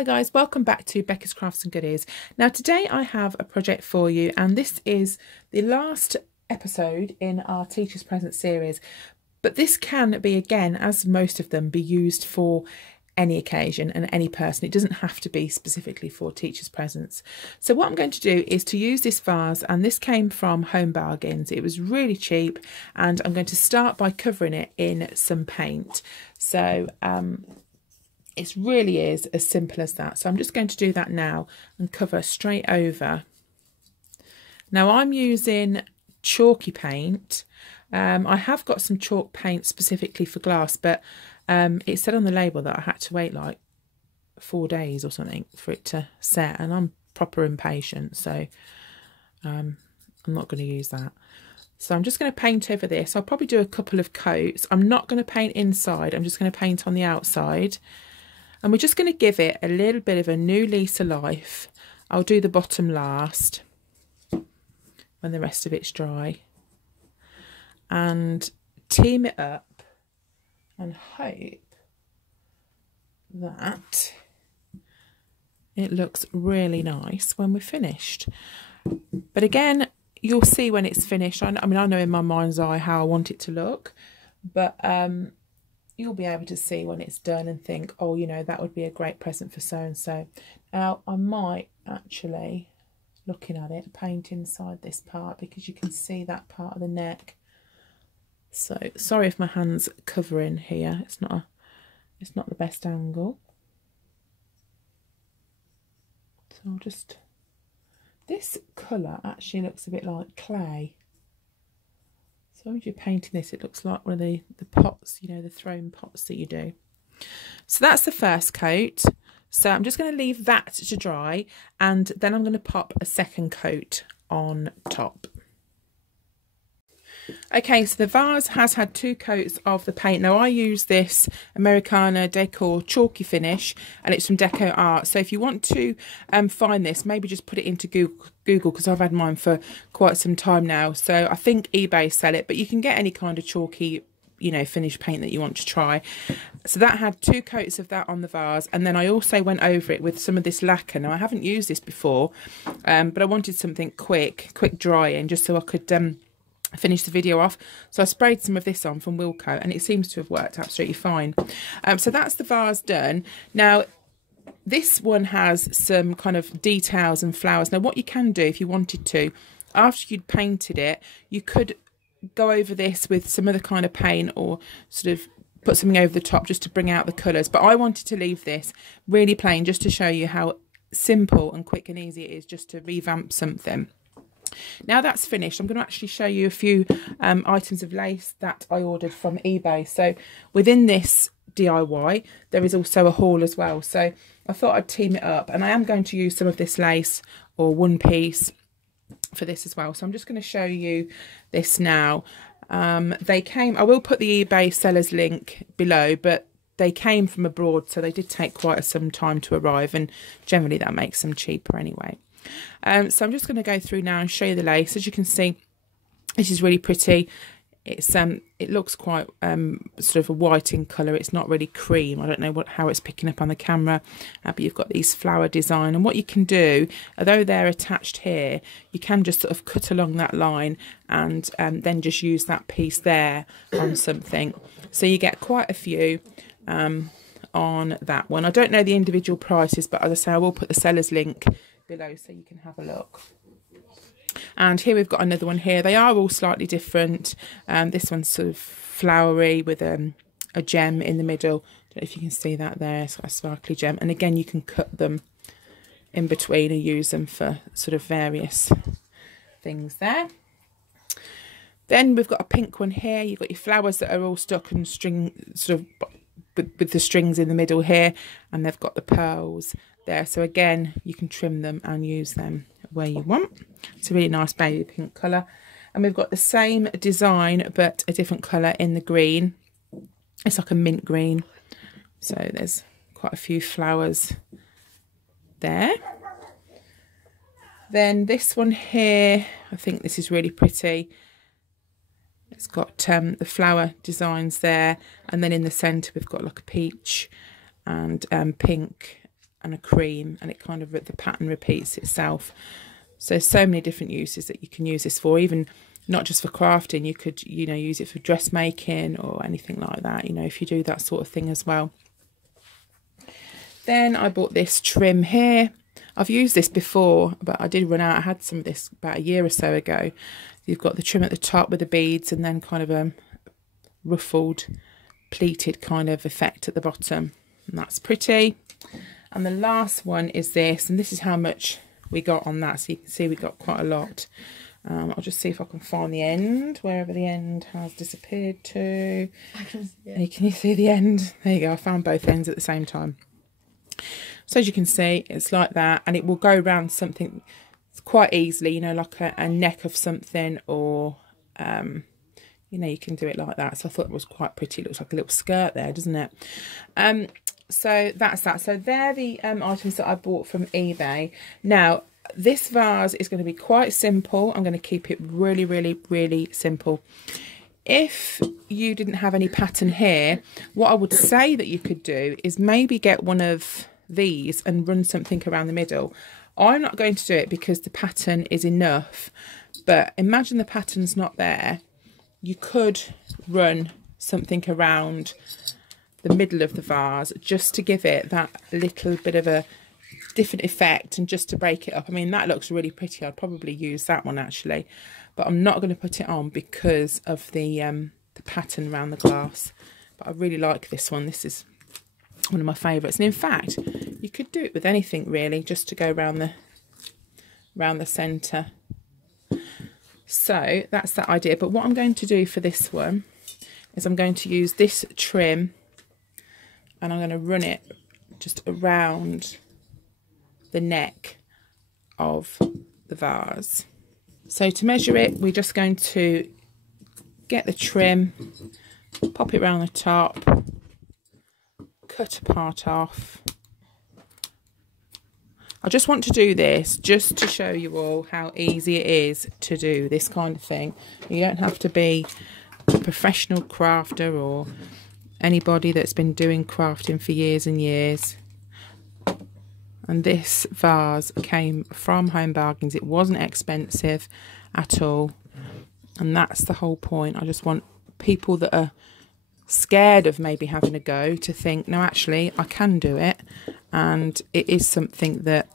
Hi guys, welcome back to Becca's Crafts and Goodies. Now today I have a project for you, and this is the last episode in our Teacher's Present series, but this can be, again, as most of them, be used for any occasion and any person. It doesn't have to be specifically for Teacher's Presents. So what I'm going to do is to use this vase, and this came from Home Bargains. It was really cheap, and I'm going to start by covering it in some paint. So it really is as simple as that. So I'm just going to do that now and cover straight over. Now I'm using chalky paint. I have got some chalk paint specifically for glass, but it said on the label that I had to wait like 4 days or something for it to set, and I'm proper impatient, so I'm not going to use that. So I'm just going to paint over this. I'll probably do a couple of coats. I'm not going to paint inside, I'm just going to paint on the outside. And we're just going to give it a little bit of a new lease of life. I'll do the bottom last when the rest of it's dry. And team it up and hope that it looks really nice when we're finished. But again, you'll see when it's finished. I mean, I know in my mind's eye how I want it to look, but you'll be able to see when it's done and think, oh, you know, that would be a great present for so-and-so. Now, I might actually, looking at it, paint inside this part because you can see that part of the neck. So, sorry if my hand's covering here. It's not the best angle. So I'll just, this colour actually looks a bit like clay. So as you're painting this, it looks like one of the pots, you know, the thrown pots that you do. So that's the first coat. So I'm just going to leave that to dry, and then I'm going to pop a second coat on top. Okay, so the vase has had 2 coats of the paint. Now I use this Americana Decor chalky finish, and it's from Deco Art. So if you want to find this, maybe just put it into Google, because I've had mine for quite some time now. So I think eBay sell it, but you can get any kind of chalky, you know, finish paint that you want to try. So that had 2 coats of that on the vase, and then I also went over it with some of this lacquer. Now I haven't used this before, but I wanted something quick drying, just so I could finish the video off. So I sprayed some of this on from Wilko, and it seems to have worked absolutely fine. So that's the vase done. Now this one has some kind of details and flowers. Now what you can do, if you wanted to, after you'd painted it, you could go over this with some other kind of paint, or sort of put something over the top just to bring out the colours. But I wanted to leave this really plain, just to show you how simple and quick and easy it is just to revamp something. Now that's finished, I'm going to actually show you a few items of lace that I ordered from eBay. So within this DIY there is also a haul as well, so I thought I'd team it up, and I am going to use some of this lace or one piece for this as well. So I'm just going to show you this now. They came, I will put the eBay sellers link below, but they came from abroad, so they did take quite some time to arrive, and generally that makes them cheaper anyway. So I'm just going to go through now and show you the lace. As you can see, this is really pretty. It's it looks quite sort of a white in colour. It's not really cream. I don't know how it's picking up on the camera, but you've got these flower design, and what you can do, although they're attached here, you can just sort of cut along that line and then just use that piece there on something. So you get quite a few on that one. I don't know the individual prices, but as I say, I will put the seller's link below so you can have a look. And here we've got another one here. They are all slightly different. This one's sort of flowery with a gem in the middle. Don't know if you can see that there. It's got a sparkly gem, and again you can cut them in between and use them for sort of various things there. Then we've got a pink one here. You've got your flowers that are all stuck and string sort of with the strings in the middle here, and they've got the pearls there. So again, you can trim them and use them where you want. It's a really nice baby pink colour. And we've got the same design but a different colour in the green. It's like a mint green. So there's quite a few flowers there. Then this one here, I think this is really pretty. It's got the flower designs there, and then in the centre we've got like a peach and pink and a cream, and it kind of, the pattern repeats itself. So many different uses that you can use this for, even not just for crafting. You could, you know, use it for dressmaking or anything like that, you know, if you do that sort of thing as well. Then I bought this trim here. I've used this before, but I did run out. I had some of this about a year or so ago. You've got the trim at the top with the beads, and then kind of a ruffled, pleated kind of effect at the bottom. And that's pretty. And the last one is this, and this is how much we got on that. So you can see we got quite a lot. I'll just see if I can find the end, wherever the end has disappeared to. I can see it. Hey, can you see the end? There you go. I found both ends at the same time. So as you can see, it's like that, and it will go around something quite easily, you know, like a neck of something, or you know, you can do it like that. So I thought it was quite pretty. It looks like a little skirt there, doesn't it? So that's that. So they're the items that I bought from eBay. Now, this vase is going to be quite simple. I'm going to keep it really, really, really simple. If you didn't have any pattern here, what I would say that you could do is maybe get one of these and run something around the middle. I'm not going to do it because the pattern is enough, but imagine the pattern's not there. You could run something around the middle of the vase just to give it that little bit of a different effect, and just to break it up. I mean, that looks really pretty. I'd probably use that one actually, but I'm not going to put it on because of the pattern around the glass. But I really like this one. This is one of my favourites, and in fact you could do it with anything really, just to go around the centre. So that's that idea. But what I'm going to do for this one is I'm going to use this trim, and I'm going to run it just around the neck of the vase. So to measure it, we're just going to get the trim, pop it around the top, cut a part off. I just want to do this just to show you all how easy it is to do this kind of thing. You don't have to be a professional crafter or anybody that's been doing crafting for years and years. And this vase came from Home Bargains. It wasn't expensive at all, and that's the whole point. I just want people that are scared of maybe having a go to think, no, actually I can do it, and it is something that,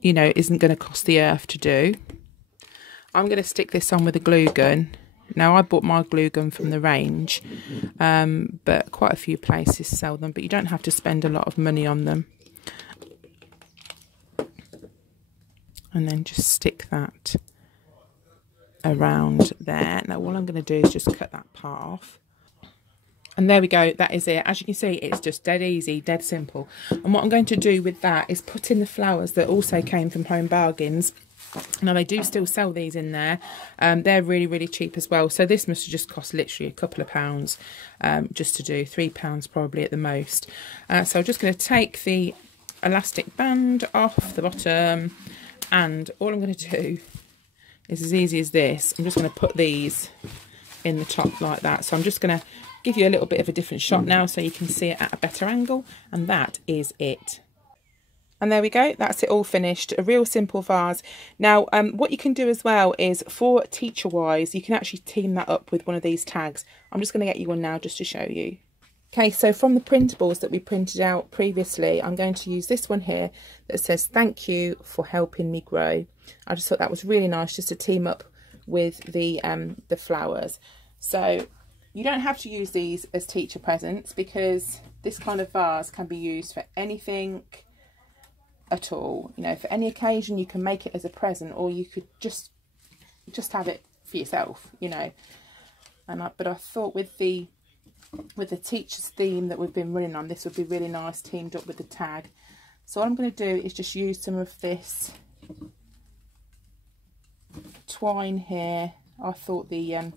you know, isn't going to cost the earth to do. I'm going to stick this on with a glue gun. Now, I bought my glue gun from the range, but quite a few places sell them, but you don't have to spend a lot of money on them. And then just stick that around there. Now, all I'm going to do is just cut that part off. And there we go, that is it. As you can see, it's just dead easy, dead simple. And what I'm going to do with that is put in the flowers that also came from Home Bargains. Now, they do still sell these in there. They're really, really cheap as well. So this must have just cost literally a couple of pounds just to do, £3 probably at the most. So I'm just going to take the elastic band off the bottom, and all I'm going to do is as easy as this. I'm just going to put these in the top like that. So I'm just going to give you a little bit of a different shot now so you can see it at a better angle, and that is it. And there we go, that's it all finished. A real simple vase. Now, what you can do as well is, for teacher wise, you can actually team that up with one of these tags. I'm just going to get you one now just to show you. Okay, so from the printables that we printed out previously, I'm going to use this one here that says, "Thank you for helping me grow." I just thought that was really nice just to team up with the flowers. So you don't have to use these as teacher presents, because this kind of vase can be used for anything at all. You know, for any occasion, you can make it as a present, or you could just have it for yourself, you know. But I thought with the teacher's theme that we've been running on, this would be really nice teamed up with the tag. So what I'm going to do is just use some of this twine here. I thought the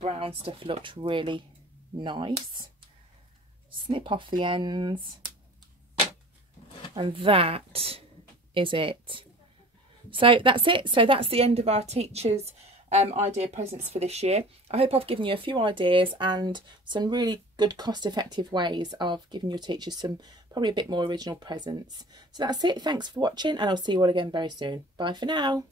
brown stuff looked really nice. Snip off the ends, and that is it. So that's it. So that's the end of our teacher's idea presents for this year. I hope I've given you a few ideas and some really good cost-effective ways of giving your teachers some probably a bit more original presents. So that's it. Thanks for watching, and I'll see you all again very soon. Bye for now.